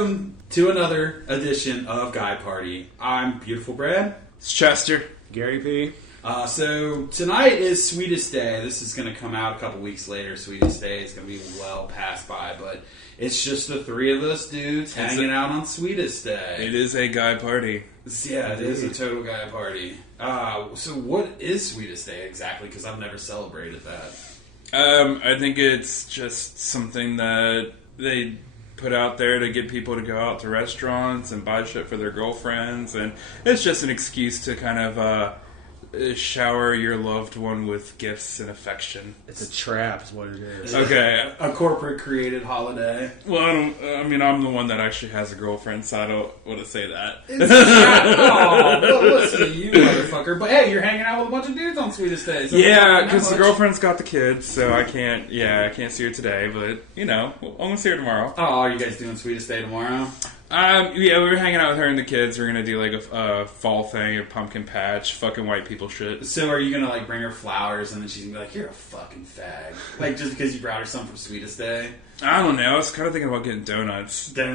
welcome to another edition of Guy Party. I'm Beautiful Brad. It's Chester. Gary P. So tonight is Sweetest Day. This is going to come out a couple weeks later. Sweetest Day is going to be well passed by, but it's just the three of us dudes hanging out on Sweetest Day. It is a guy party. Yeah, it is a total guy party. So what is Sweetest Day exactly? Because I've never celebrated that. I think it's just something that they put out there to get people to go out to restaurants and buy shit for their girlfriends, and it's just an excuse to kind of shower your loved one with gifts and affection. It's a trap, is what it is. Okay. A corporate created holiday. Well, I'm the one that actually has a girlfriend, so I don't want to say that. Well, listen to you, motherfucker. But hey, you're hanging out with a bunch of dudes on Sweetest Day. So yeah, because the girlfriend's got the kids, so I can't see her today, but, I'm going to see her tomorrow. Oh, are you guys doing Sweetest Day tomorrow? Yeah, we were hanging out with her and the kids. We're gonna do like a fall thing, a pumpkin patch, fucking white people shit. So are you gonna like bring her flowers and then she's gonna be like, "You're a fucking fag," like just because you brought her something for Sweetest Day? I don't know. I was kind of thinking about getting donuts. But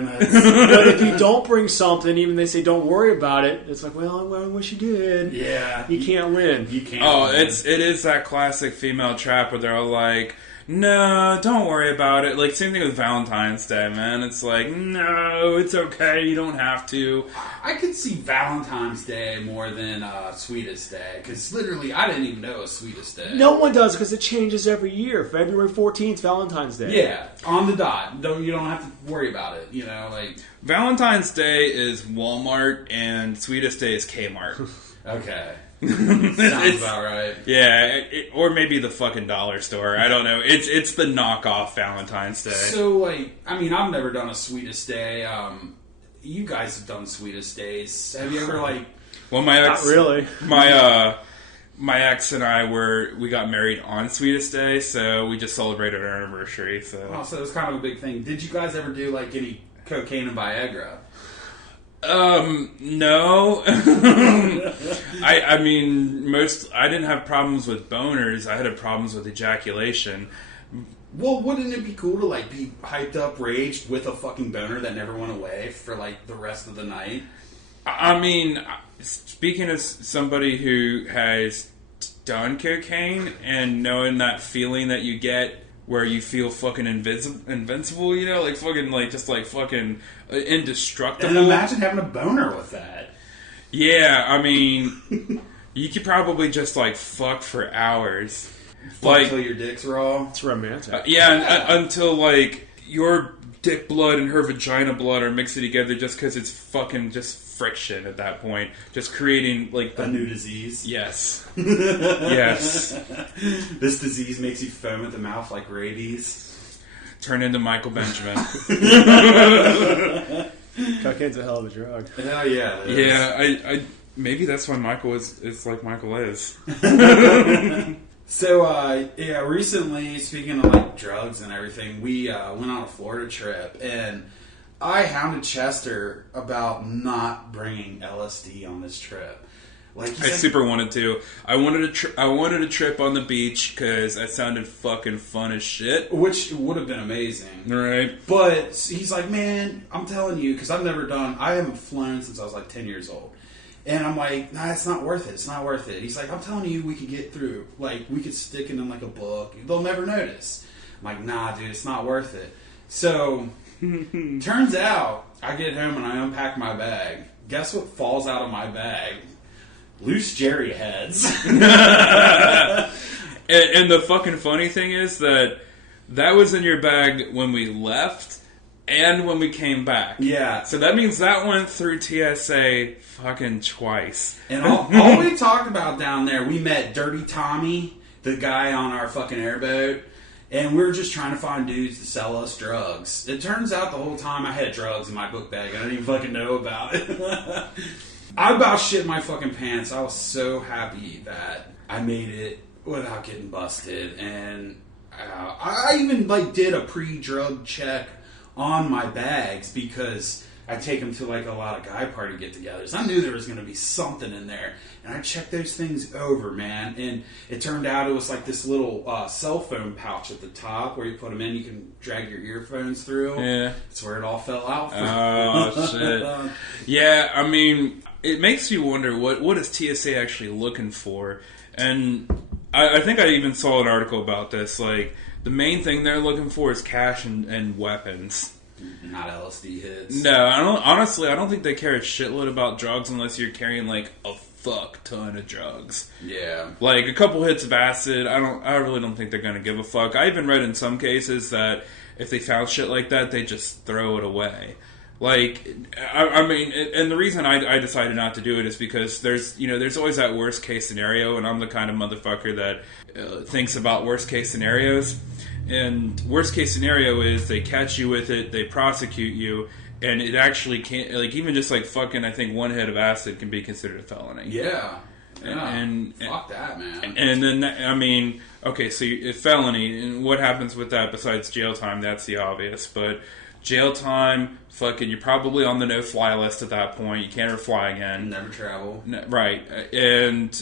if you don't bring something, even they say don't worry about it, it's like, well, I wish you did. Yeah, you can't win. You can't. Oh, win. it is that classic female trap where they're all like, no, don't worry about it. Like, same thing with Valentine's Day, man. It's like, no, it's okay. You don't have to. I could see Valentine's Day more than Sweetest Day, because literally, I didn't even know it was Sweetest Day. No one does, because it changes every year. February 14th, Valentine's Day. Yeah, on the dot. You don't have to worry about it. Like Valentine's Day is Walmart and Sweetest Day is Kmart. Okay. Sounds about right. Yeah, or maybe the fucking dollar store. I don't know. It's the knockoff Valentine's Day. So, I've never done a Sweetest Day. You guys have done Sweetest Days. Have you ever, Well, my ex... Not really. My ex and I we got married on Sweetest Day, so we just celebrated our anniversary, so... Oh, so it was kind of a big thing. Did you guys ever do, any cocaine and Viagra? No. I didn't have problems with boners. I had problems with ejaculation. Well, wouldn't it be cool to, be hyped up, raged with a fucking boner that never went away for, the rest of the night? Speaking as somebody who has done cocaine and knowing that feeling that you get where you feel fucking invincible, fucking indestructible. And imagine having a boner with that. Yeah, you could probably just, fuck for hours. Until your dick's raw. It's romantic. Until, your dick blood and her vagina blood are mixing together just because it's fucking just friction at that point. Just creating, a new disease. Yes. Yes. This disease makes you foam at the mouth like rabies. Turn into Michael Benjamin. Cocaine's a hell of a drug. Hell yeah. Yeah, maybe that's why Michael is like Michael is. So, recently, speaking of, drugs and everything, we went on a Florida trip, and I hounded Chester about not bringing LSD on this trip. I super wanted to. I wanted a trip on the beach because that sounded fucking fun as shit. Which would have been amazing. Right. But he's like, man, I'm telling you, because I haven't flown since I was 10 years old. And I'm like, nah, it's not worth it. It's not worth it. He's like, I'm telling you, we could get through. We could stick it in a book. They'll never notice. I'm like, nah, dude, it's not worth it. So, turns out, I get home and I unpack my bag. Guess what falls out of my bag? Loose Jerry heads. And the fucking funny thing is that was in your bag when we left and when we came back. Yeah. So that means that went through TSA fucking twice. And all we talked about down there, we met Dirty Tommy, the guy on our fucking airboat, and we were just trying to find dudes to sell us drugs. It turns out the whole time I had drugs in my book bag. I didn't even fucking know about it. I about shit my fucking pants. I was so happy that I made it without getting busted. And I even did a pre-drug check on my bags because I'd take them to like a lot of guy party get-togethers. I knew there was going to be something in there, and I checked those things over, man. And it turned out it was like this little cell phone pouch at the top where you put them in. You can drag your earphones through. Yeah, that's where it all fell out. Oh shit! Yeah, I mean, it makes you wonder what is TSA actually looking for, and I think I even saw an article about this. Like, the main thing they're looking for is cash and weapons. Not LSD hits. No, I don't think they care a shitload about drugs unless you're carrying like a fuck ton of drugs. Yeah. Like a couple hits of acid, I really don't think they're gonna give a fuck. I even read in some cases that if they found shit like that, they just throw it away. Like, I mean, and the reason I decided not to do it is because there's always that worst case scenario, and I'm the kind of motherfucker that thinks about worst case scenarios. And worst case scenario is they catch you with it, they prosecute you, and it actually can't, like, even just like fucking, I think one hit of acid can be considered a felony. Yeah. And fuck that, man. And then, I mean, okay, so a felony, and what happens with that besides jail time? That's the obvious, but jail time, fucking, you're probably on the no-fly list at that point. You can't ever fly again. Never travel. Right. And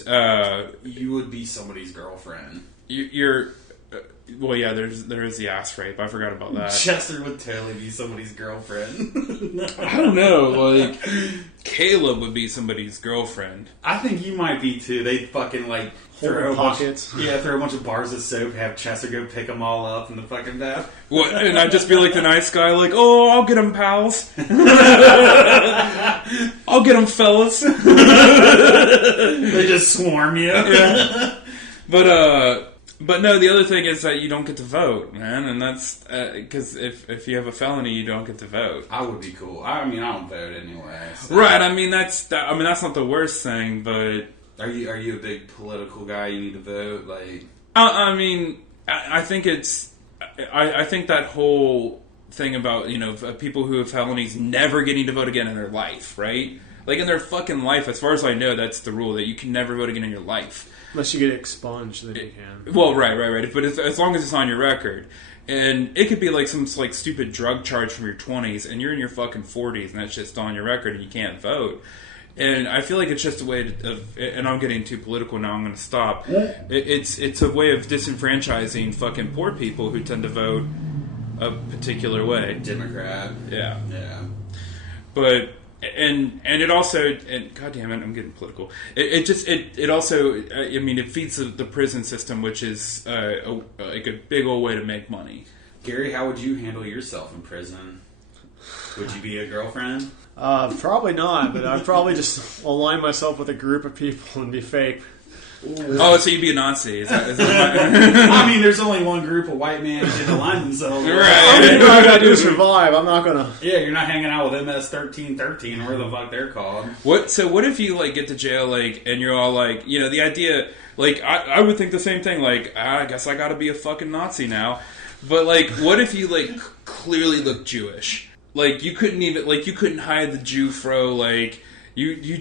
you would be somebody's girlfriend. You're well, yeah, there is the ass rape. I forgot about that. Chester would totally be somebody's girlfriend. I don't know, like, Caleb would be somebody's girlfriend. I think you might be too. They fucking like throw pockets. Throw a bunch of bars of soap, have Chester go pick them all up in the fucking bath. What? And I'd just be like the nice guy, like, oh, I'll get them, pals. I'll get them, fellas. They just swarm you. Yeah. But no, the other thing is that you don't get to vote, man, and that's because if you have a felony, you don't get to vote. I would be cool. I mean, I don't vote anyway. So. Right? I mean, that's not the worst thing, but are you a big political guy? You need to vote, like. I mean, I think I think that whole thing about people who have felonies never getting to vote again in their life, right? Like in their fucking life, as far as I know, that's the rule that you can never vote again in your life. Unless you get expunged, then you can. Well, right. But as long as it's on your record. And it could be like some like stupid drug charge from your 20s, and you're in your fucking 40s, and that's just on your record, and you can't vote. And I feel like it's just a way of, and I'm getting too political now, I'm going to stop. It's a way of disenfranchising fucking poor people who tend to vote a particular way. Democrat. Yeah. Yeah. But... And it also, and God damn it, I'm getting political. It also, I mean, it feeds the prison system, which is like a big old way to make money. Gary, how would you handle yourself in prison? Would you be a girlfriend? Probably not, but I'd probably just align myself with a group of people and be fake. Oh, so you'd be a Nazi? Is that I mean, there's only one group of white men who can align themselves. Right. I I gotta do to survive. I'm not gonna. Yeah, you're not hanging out with MS-1313 or where the fuck they're called. So what if you like get to jail like and you're all like, the idea like I would think the same thing. Like, I guess I gotta be a fucking Nazi now. But like, what if you like clearly look Jewish? Like you couldn't hide the Jew fro. Like you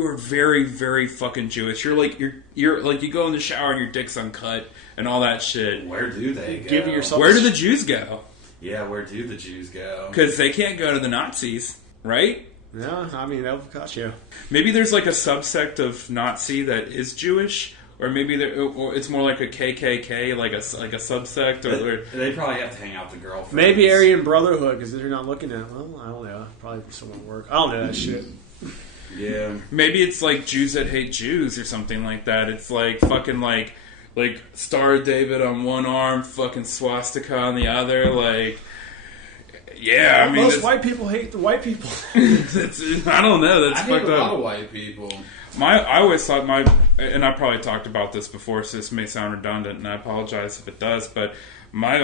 were very, very fucking Jewish. You're like you go in the shower and your dick's uncut and all that shit. Where do they go? Give yourself. Where do the Jews go? Yeah, where do the Jews go? Because they can't go to the Nazis, right? Yeah, I mean they'll cut you. Maybe there's like a subsect of Nazi that is Jewish. Or maybe or it's more like a KKK, like a subsect. Or they probably have to hang out with the girlfriends. Maybe Aryan Brotherhood, because they're not looking at it. Well, I don't know. Probably someone at work. I don't know that shit. Yeah. Maybe it's like Jews that hate Jews or something like that. It's like fucking like Star of David on one arm, fucking swastika on the other. Like, yeah, well, I mean, most white people hate the white people. I don't know. That's I fucked hate a up. lot of white people. I always thought and I probably talked about this before, so this may sound redundant, and I apologize if it does, but I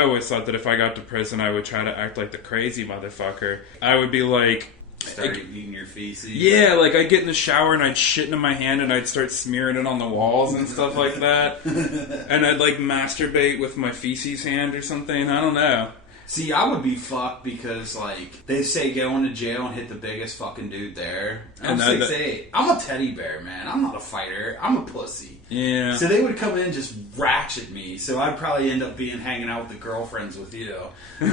always thought that if I got to prison, I would try to act like the crazy motherfucker. I would be like... Start eating your feces. Yeah, like I'd get in the shower and I'd shit into my hand and I'd start smearing it on the walls and stuff like that. And I'd like masturbate with my feces hand or something. I don't know. See, I would be fucked because, like, they say go into jail and hit the biggest fucking dude there. I'm 6'8". I'm a teddy bear, man. I'm not a fighter. I'm a pussy. Yeah. So they would come in and just ratchet me. So I'd probably end up hanging out with the girlfriends with you. I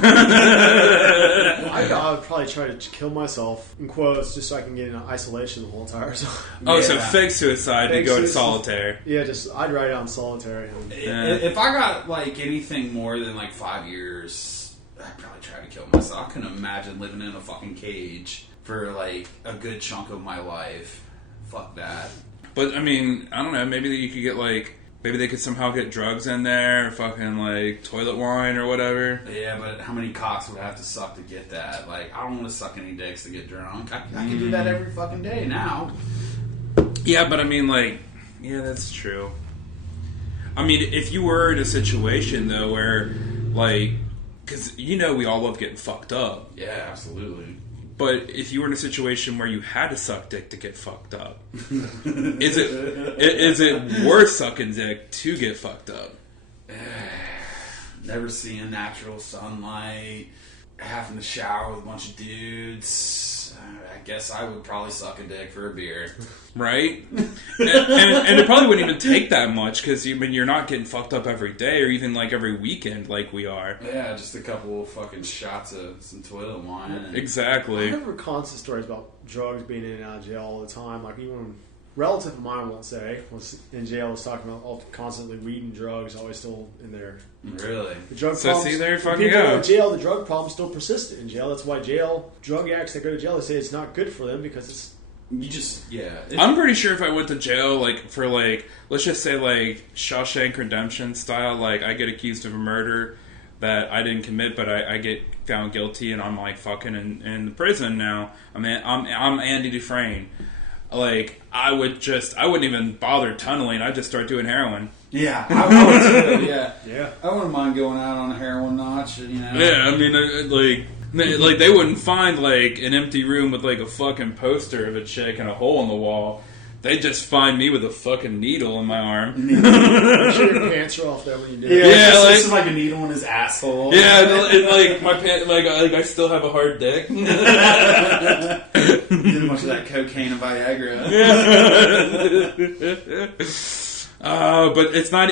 would probably try to kill myself, in quotes, just so I can get in isolation the whole entire time. So fake suicide to go to solitary. Yeah, I'd write it on solitary. If I got, like, anything more than, like, 5 years... I'd probably try to kill myself. I couldn't imagine living in a fucking cage for, like, a good chunk of my life. Fuck that. But, I mean, I don't know, maybe you could get, like, maybe they could somehow get drugs in there, or fucking, like, toilet wine or whatever. Yeah, but how many cocks would I have to suck to get that? Like, I don't want to suck any dicks to get drunk. I can do that every fucking day now. Yeah, but I mean, like, yeah, that's true. I mean, if you were in a situation, though, where, like... Because, you know, we all love getting fucked up. Yeah, absolutely. But if you were in a situation where you had to suck dick to get fucked up, is it worth sucking dick to get fucked up? Never seeing natural sunlight, having to shower with a bunch of dudes. I guess I would probably suck a dick for a beer. Right? and it probably wouldn't even take that much, because you're not getting fucked up every day or even like every weekend like we are. Yeah, just a couple of fucking shots of some toilet wine. Exactly. I remember constant stories about drugs being in and out of jail all the time. Like, even a relative of mine, won't say, was in jail, was talking about constantly weed and drugs always still in there. Really? The drug so problems, see, there fucking people go. in jail, the drug problems still persistent in jail. That's why drug addicts that go to jail, they say it's not good for them because it's... I'm pretty sure if I went to jail, like, for, like, let's just say, like, Shawshank Redemption style, like, I get accused of a murder that I didn't commit, but I get found guilty and I'm, like, fucking in the prison now. I'm Andy Dufresne. Like, I wouldn't even bother tunneling. I'd just start doing heroin. Yeah, I would too, yeah. Yeah. I wouldn't mind going out on a heroin notch, you know. Yeah, I mean, like they wouldn't find, like, an empty room with, like, a fucking poster of a chick and a hole in the wall. They'd just find me with a fucking needle in my arm. I'm sure your pants are off there when you do it. Yeah, this is like a needle in his asshole. Yeah, and like, my pants, like I still have a hard dick. You did much of that cocaine and Viagra. But it's not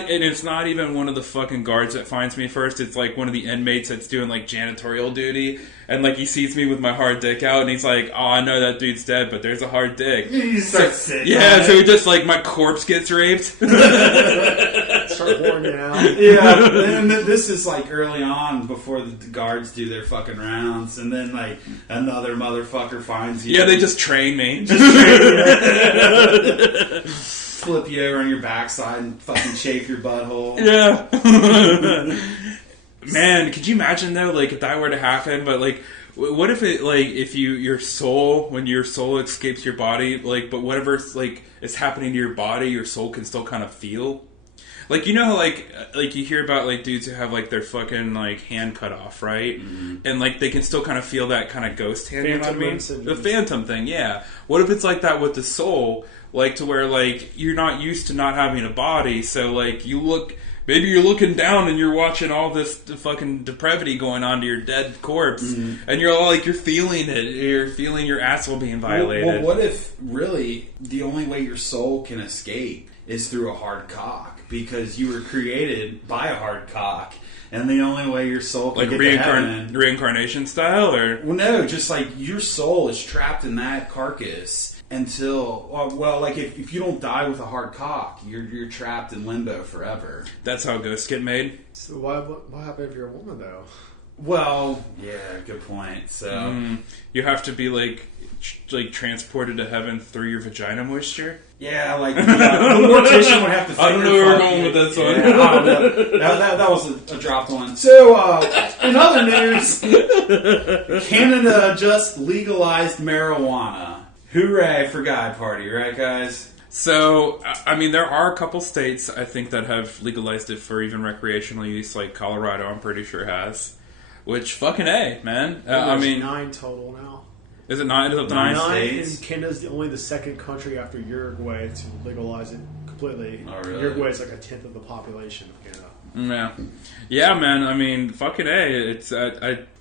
even one of the fucking guards that finds me first. It's like one of the inmates that's doing like janitorial duty, and like he sees me with my hard dick out, and he's like, "Oh, I know that dude's dead, but there's a hard dick." You start sitting. Yeah, so he just like my corpse gets raped. Start pouring it out. Yeah, and this is like early on before the guards do their fucking rounds, and then like another motherfucker finds you. Yeah, they just train me. Flip you over on your backside and fucking shave your butthole. Yeah. Man, could you imagine though, like, if that were to happen, but like, what if it, like, if your soul escapes your body, like, but whatever, like, is happening to your body, your soul can still kind of feel? Like, you know how, like you hear about, like, dudes who have, like, their fucking, like, hand cut off, right? Mm-hmm. And, like, they can still kind of feel that kind of ghost hand, you know what I mean? The phantom thing, yeah. What if it's like that with the soul? Like, to where, like, you're not used to not having a body, so, like, maybe you're looking down and you're watching all this fucking depravity going on to your dead corpse, and you're all, like, you're feeling it. You're feeling your asshole being violated. Well, what if, really, the only way your soul can escape is through a hard cock? Because you were created by a hard cock, and the only way your soul can like get to heaven... reincarnation style, or... Well, no, just, like, your soul is trapped in that carcass until... Well, like, if you don't die with a hard cock, you're trapped in limbo forever. That's how ghosts get made? So what happened if you're a woman, though? Well, yeah, good point. So you have to be, like transported to heaven through your vagina moisture? Yeah, like, the mortician would have to... I don't know where we're going with this one. Yeah, I don't know. That was a dropped one. So, in other news, Canada just legalized marijuana. Hooray for Guy Party, right, guys? So, I mean, there are a couple states, I think, that have legalized it for even recreational use, like Colorado, I'm pretty sure has. Which, fucking A, man. I mean... 9 total now. Is it 9? Is it 9 states? And Canada's only the second country after Uruguay to legalize it completely. Oh, really? Uruguay is like 1/10 of the population of Canada. Yeah, man. I mean, fucking A.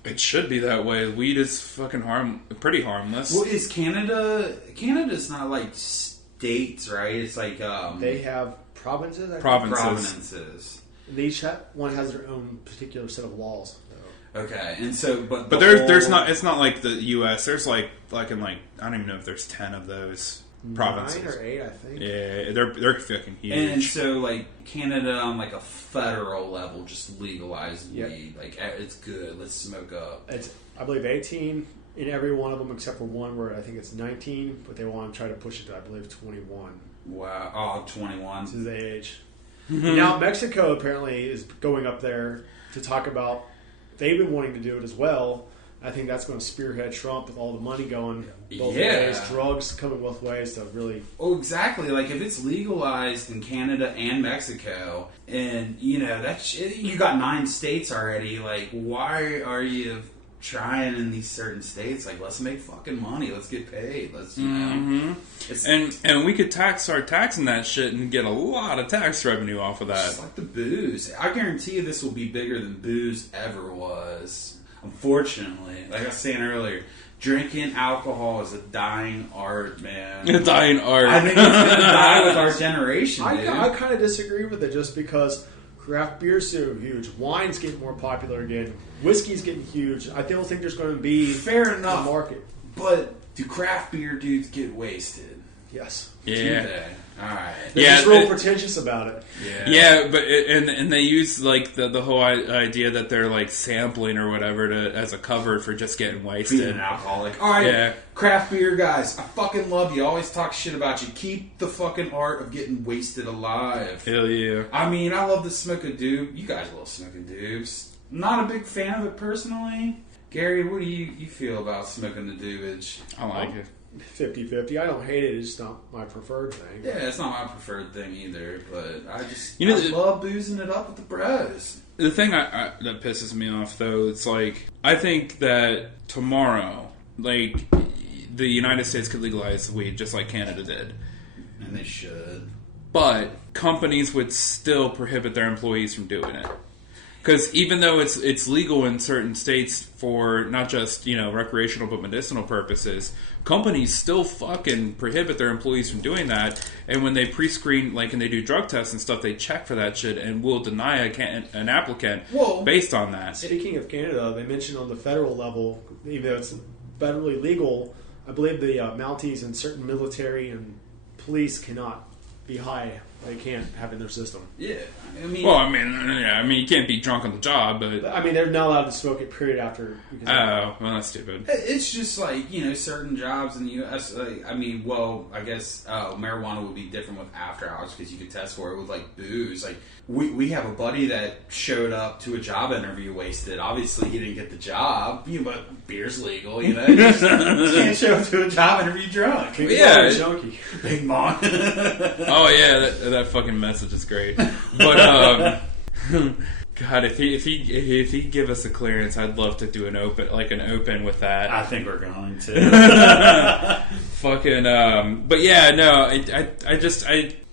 It should be that way. Weed is fucking pretty harmless. Well, is Canada? Canada's not like states, right? It's like they have provinces. I think. Provinces. Each one has their own particular set of laws. Okay, and so but there's not. It's not like the U.S. There's like I don't even know if there's 10 of those provinces. 9 or 8, I think. Yeah, they're fucking huge. And so like Canada on like a federal level just legalized weed. Like it's good. Let's smoke up. It's I believe 18 in every one of them except for one where I think it's 19, but they want to try to push it to I believe 21. Wow. 21 is the age. Now Mexico apparently is going up there to talk about. They've been wanting to do it as well. I think that's going to spearhead Trump with all the money going both ways, drugs coming both ways to really... Oh, exactly. Like, if it's legalized in Canada and Mexico, and, you know, you got 9 states already, like, why are you trying in these certain states? Like, let's make fucking money. Let's get paid. Let's, you know... And we could start taxing that shit and get a lot of tax revenue off of that. Just like the booze. I guarantee you this will be bigger than booze ever was. Unfortunately, like I was saying earlier, drinking alcohol is a dying art, man. A dying art. I think it's going to die with our generation, dude. I kind of disagree with it just because craft beer's so huge. Wine's getting more popular again. Whiskey's getting huge. I don't think there's going to be fair enough a market. But do craft beer dudes get wasted? Yes. Yeah. Alright. They're just real pretentious about it. Yeah, but and they use like the whole idea that they're like sampling or whatever as a cover for just getting wasted. Being an alcoholic. Alright, craft beer guys, I fucking love you. I always talk shit about you. Keep the fucking art of getting wasted alive. Hell yeah. I mean, I love to smoke a doob. You guys love smoking doobs. Not a big fan of it personally. Gary, what do you feel about smoking the doobage? I like it. 50-50. I don't hate it. It's not my preferred thing. Yeah, it's not my preferred thing either. But I just, I love boozing it up with the bros. The thing that pisses me off, though, it's like, I think that tomorrow, like, the United States could legalize weed just like Canada did. And they should. But companies would still prohibit their employees from doing it. Because even though it's legal in certain states for not just, you know, recreational but medicinal purposes, companies still fucking prohibit their employees from doing that. And when they pre-screen, like, and they do drug tests and stuff, they check for that shit and will deny an applicant based on that. Speaking of Canada, they mentioned on the federal level, even though it's federally legal, I believe the Mounties and certain military and police cannot be high. They can't have in their system. Yeah, I mean, you can't be drunk on the job, but I mean, they're not allowed to smoke it. Period. After. Oh, well, that's stupid. It's just like, you know, certain jobs in the U.S. Like, I mean, well, I guess marijuana would be different with after hours because you could test for it with like booze. Like we have a buddy that showed up to a job interview wasted. Obviously, he didn't get the job, but beer's legal. You know, you just can't show up to a job interview drunk. Junkie. Big Mom. Oh yeah. That fucking message is great, but God, if he give us a clearance, I'd love to do an open with that. I think we're going to. Fucking, but yeah, no,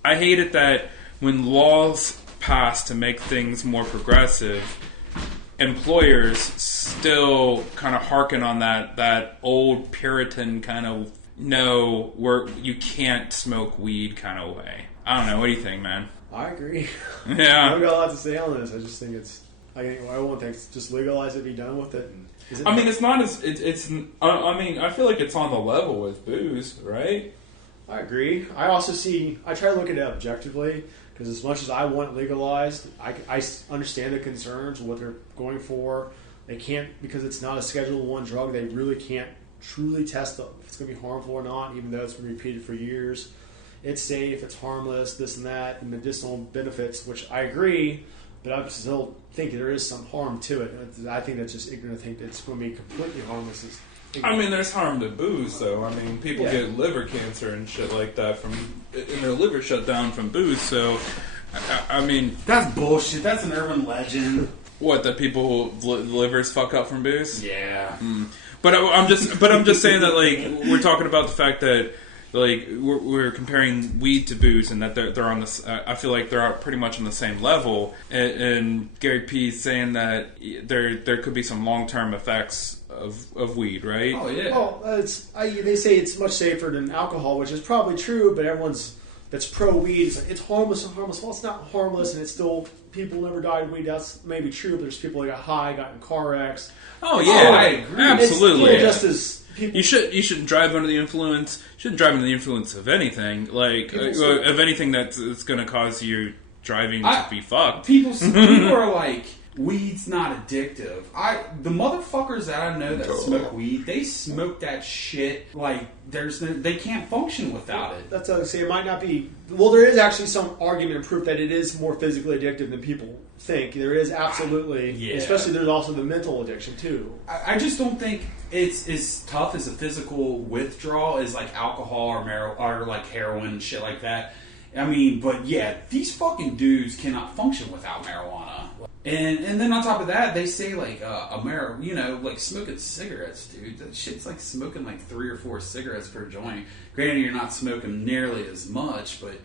I hate it that when laws pass to make things more progressive, employers still kind of hearken on that old Puritan kind of where you can't smoke weed kind of way. I don't know. What do you think, man? I agree. Yeah. I don't got a lot to say on this. I just think I want things just legalize it, be done with it. I mean, it's not as I mean, I feel like it's on the level with booze, right? I agree. I try to look at it objectively because as much as I want it legalized, I understand the concerns, what they're going for. They can't, because it's not a Schedule I drug. They really can't truly test if it's going to be harmful or not, even though it's been repeated for years. It's safe, it's harmless, this and that, and medicinal benefits, which I agree, but I still think there is some harm to it. I think that's just ignorant to think that it's going to be completely harmless. I mean, there's harm to booze, though. I mean, people get liver cancer and shit like that and their liver shut down from booze, so, I mean... That's bullshit. That's an urban legend. What, that people livers fuck up from booze? Yeah. But I'm just saying that, like, we're talking about the fact that, like we're comparing weed to booze, and that they're on this. I feel like they're pretty much on the same level. And Gary P is saying that there could be some long-term effects of weed, right? Oh yeah. Well, they say it's much safer than alcohol, which is probably true. But everyone's that's pro weed. It's harmless and harmless. Well, it's not harmless, and it's still people never died of weed. That's maybe true. But there's people that got high, got in car wrecks. Oh yeah, I agree. Absolutely. It's just as people, you shouldn't drive under the influence. Shouldn't drive under the influence of anything, like of anything that's going to cause you driving to be fucked. People are like, weed's not addictive. The motherfuckers that I know that smoke weed, they smoke that shit like they can't function without it. That's what I say. It might not be. Well, there is actually some argument and proof that it is more physically addictive than people think. There is absolutely, especially there's also the mental addiction too. I just don't think it's as tough as a physical withdrawal as like alcohol or or like heroin and shit like that. I mean, but yeah, these fucking dudes cannot function without marijuana. And then on top of that, they say like like smoking cigarettes, dude. That shit's like smoking like 3 or 4 cigarettes per joint. Granted, you're not smoking nearly as much, but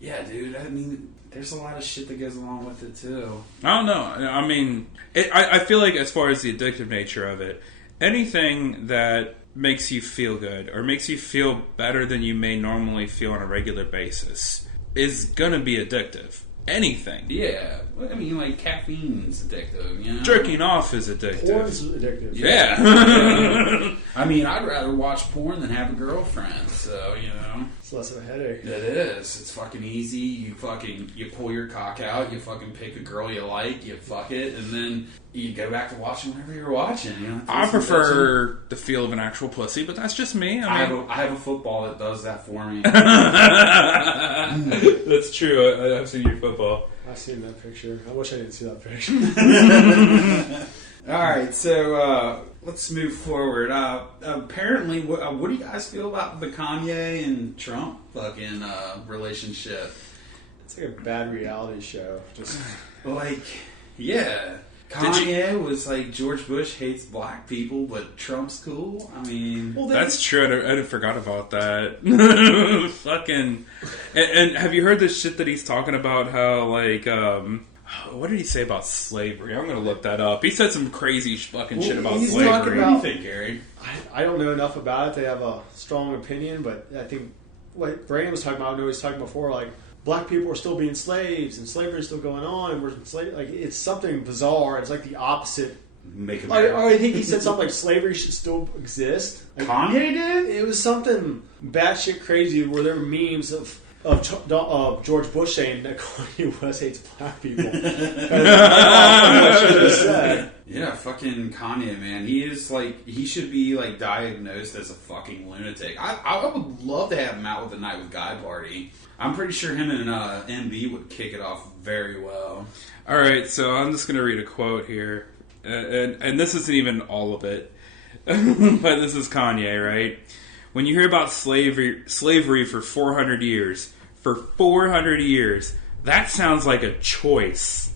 yeah, dude. I mean, there's a lot of shit that goes along with it too. I don't know. I mean, I feel like as far as the addictive nature of it, anything that makes you feel good or makes you feel better than you may normally feel on a regular basis is gonna be addictive. Anything. Yeah. I mean, like, caffeine's addictive, you know? Jerking off is addictive. Porn's addictive. Yeah. I mean, I'd rather watch porn than have a girlfriend, so, you know. It's less of a headache. It is. It's fucking easy. You pull your cock out, you fucking pick a girl you like, you fuck it, and then you go back to watching whatever you're watching, you know? I prefer the feel of an actual pussy, but that's just me. I have a football that does that for me. That's true. I've seen your football. I've seen that picture. I wish I didn't see that picture. Alright, so let's move forward. Apparently, what do you guys feel about the Kanye and Trump fucking relationship? It's like a bad reality show. Just like, yeah. Kanye was like, George Bush hates black people, but Trump's cool. I mean... Well, that's true. I forgot about that. Fucking... And have you heard this shit that he's talking about how, like, what did he say about slavery? I'm going to look that up. He said some crazy fucking shit about slavery. What do you think, Gary? I don't know enough about it to have a strong opinion, but I think what Brandon was talking about, I know he was talking before, like, black people are still being slaves, and slavery is still going on, and we're enslaved. Like, it's something bizarre. It's like the opposite. I think he said something like slavery should still exist. Like, Kanye did? It was something batshit crazy where there were memes of George Bush saying that Kanye West hates black people. Yeah, fucking Kanye, man. He should be like diagnosed as a fucking lunatic. I would love to have him out with a Night with Guy party. I'm pretty sure him and MB would kick it off very well. All right, so I'm just going to read a quote here. And this isn't even all of it. But this is Kanye, right? When you hear about slavery for 400 years, that sounds like a choice.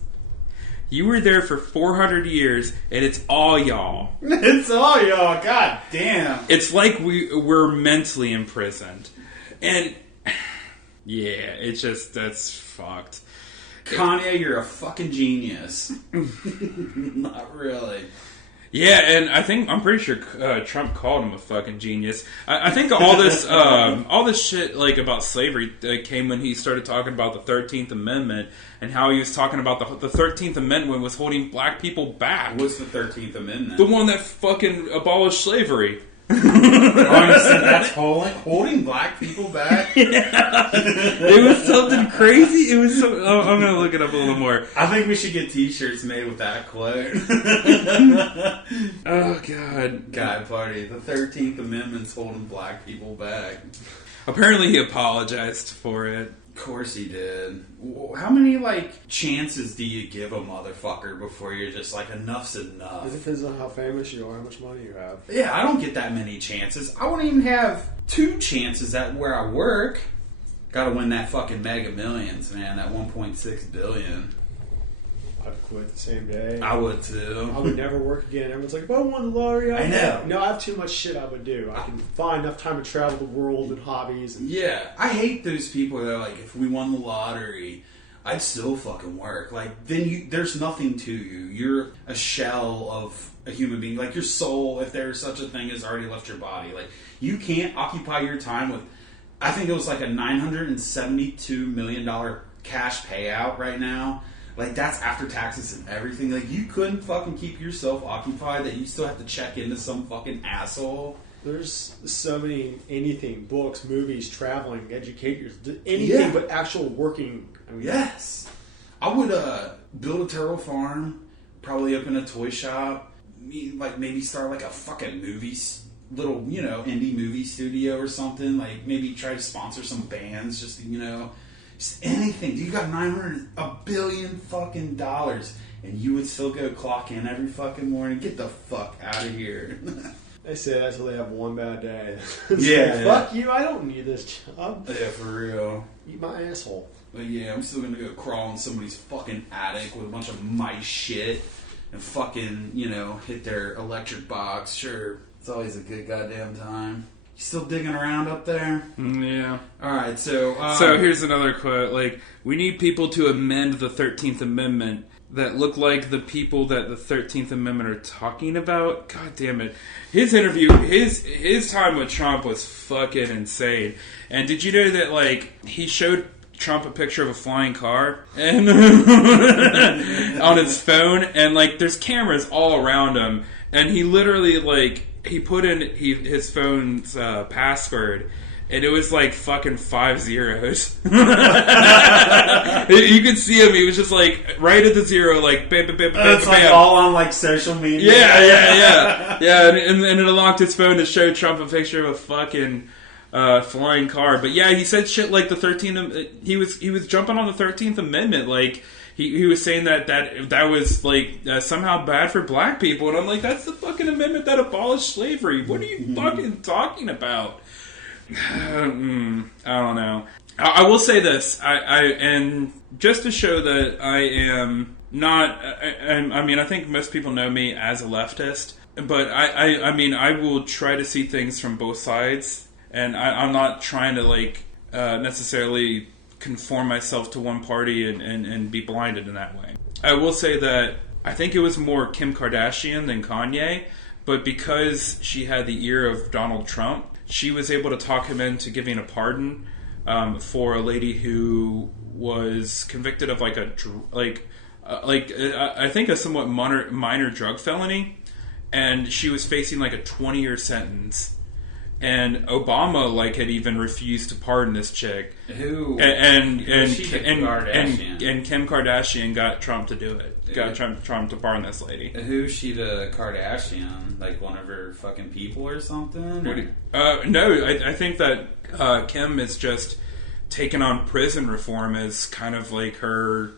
You were there for 400 years, and it's all y'all. It's all y'all. God damn. It's like we're mentally imprisoned. And... yeah, it's just, that's fucked. Kanye, you're a fucking genius. Not really. Yeah, and I'm pretty sure Trump called him a fucking genius. I think all this shit like about slavery came when he started talking about the 13th Amendment and how he was talking about the 13th Amendment was holding black people back. What's the 13th Amendment? The one that fucking abolished slavery. Honestly, that's holding black people back. Yeah. It was something crazy. It was so. I'm gonna look it up a little more. I think we should get T-shirts made with that quote. Oh God, Guy party. The 13th Amendment's holding black people back. Apparently, he apologized for it. Of course he did. How many, chances do you give a motherfucker before you're just like, enough's enough? It depends on how famous you are, how much money you have. Yeah, I don't get that many chances. I wouldn't even have 2 chances at where I work. Gotta win that fucking Mega Millions, man. That $1.6 billion. I'd quit the same day. I would too. I would never work again. Everyone's like, if I won the lottery, I know. No, I have too much shit I would do. I can find enough time to travel the world and hobbies. And Yeah, I hate those people that are like, if we won the lottery, I'd still fucking work. Like, then there's nothing to you. You're a shell of a human being. Like, your soul, if there's such a thing, has already left your body. Like, you can't occupy your time with, I think it was like a $972 million cash payout right now. Like, that's after taxes and everything. Like, you couldn't fucking keep yourself occupied that you still have to check into some fucking asshole. There's so many, anything, books, movies, traveling, educate anything but actual working. I mean, yes. I would build a turtle farm, probably open a toy shop, like maybe start like a fucking little, indie movie studio or something. Like maybe try to sponsor some bands, just anything. You got $1 billion fucking dollars, and you would still go clock in every fucking morning. Get the fuck out of here. They say that until they have one bad day. Yeah. Fuck you, I don't need this job. Yeah, for real. Eat my asshole. But yeah, I'm still gonna go crawl in somebody's fucking attic with a bunch of mice shit and fucking, hit their electric box. Sure, it's always a good goddamn time. You still digging around up there? Yeah. Alright, so... so here's another quote. Like, we need people to amend the 13th Amendment that look like the people that the 13th Amendment are talking about. God damn it. His interview, his time with Trump was fucking insane. And did you know that, like, he showed Trump a picture of a flying car and on his phone, and, like, there's cameras all around him, and he literally, like... He put in his phone's password, and it was like fucking 5 zeros. You could see him. He was just like right at the zero, like bam, bam, bam, That's bam, like bam. all on like social media. Yeah. And it unlocked his phone to show Trump a picture of a fucking flying car. But yeah, he said shit like the 13th. He was jumping on the 13th Amendment, like. He was saying that was like somehow bad for black people, and I'm like, that's the fucking amendment that abolished slavery. What are you fucking talking about? I don't know. I will say this, and just to show that I am not. I mean, I think most people know me as a leftist, but I mean, I will try to see things from both sides, and I'm not trying to like necessarily conform myself to one party and be blinded in that way. I will say that I think it was more Kim Kardashian than Kanye, but because she had the ear of Donald Trump, she was able to talk him into giving a pardon for a lady who was convicted of like I think a somewhat minor drug felony, and she was facing like a 20-year sentence. And Obama like had even refused to pardon this chick. Who? And Kim Kardashian got Trump to do it. Got Trump to pardon this lady. Who's she to Kardashian? Like one of her fucking people or something? No, I think that Kim is just taken on prison reform as kind of like her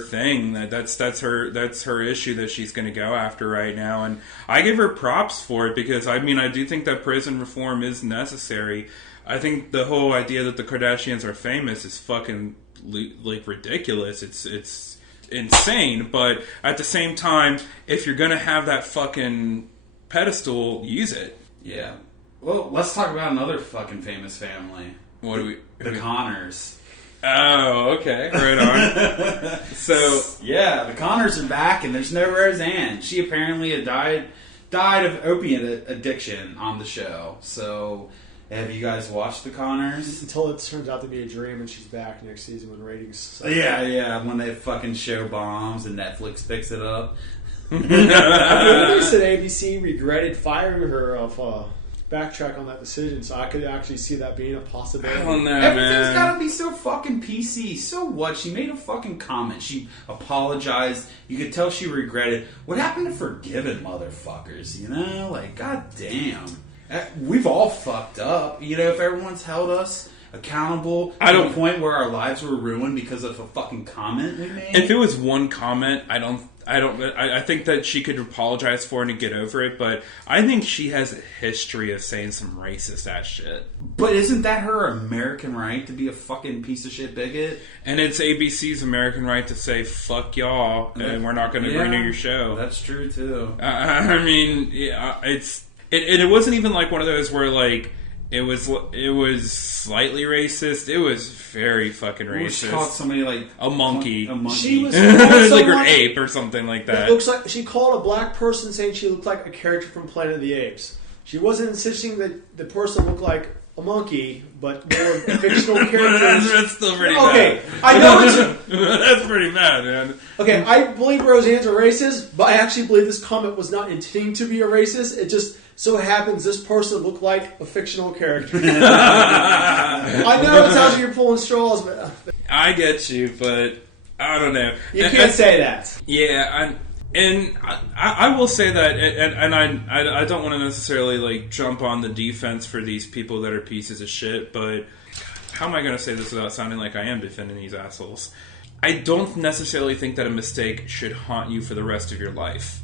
thing. That's her issue that she's going to go after right now, and I give her props for it because I mean I do think that prison reform is necessary. I think the whole idea that the Kardashians are famous is fucking like ridiculous. It's insane, but at the same time, if you're going to have that fucking pedestal, use it. Yeah. Well, let's talk about another fucking famous family. The Connors. Oh, okay. Right on. So yeah, the Connors are back, and there's no Roseanne. She apparently had died of opiate addiction on the show. So, have you guys watched the Connors? Until it turns out to be a dream, and she's back next season when ratings. Yeah. When they fucking show bombs and Netflix picks it up. I believe they said ABC regretted firing her of. Backtrack on that decision, so I could actually see that being a possibility. I don't know, Everything's gotta be so fucking PC. So what? She made a fucking comment. She apologized. You could tell she regretted. What happened to forgiving motherfuckers? Like, goddamn. We've all fucked up. If everyone's held us accountable to the point where our lives were ruined because of a fucking comment we made. If it was one comment, I I think that she could apologize for it and get over it, but I think she has a history of saying some racist ass shit. But isn't that her American right to be a fucking piece of shit bigot? And it's ABC's American right to say fuck y'all, and we're not going to renew your show. That's true too. I mean, yeah, it wasn't even like one of those where like it was slightly racist. It was very fucking racist. She called somebody like a monkey. She was like an ape or something like that. It looks like she called a black person saying she looked like a character from Planet of the Apes. She wasn't insisting that the person looked like a monkey, but more fictional characters. That's still pretty okay, bad. I know it's that's pretty bad, man. Okay, I believe Roseanne's a racist, but I actually believe this comment was not intending to be a racist. It just so happens this person looked like a fictional character. I know it sounds like you're pulling straws, but I get you, but I don't know. You can't say that. Yeah, I will say that, and I don't want to necessarily like jump on the defense for these people that are pieces of shit, but how am I going to say this without sounding like I am defending these assholes? I don't necessarily think that a mistake should haunt you for the rest of your life.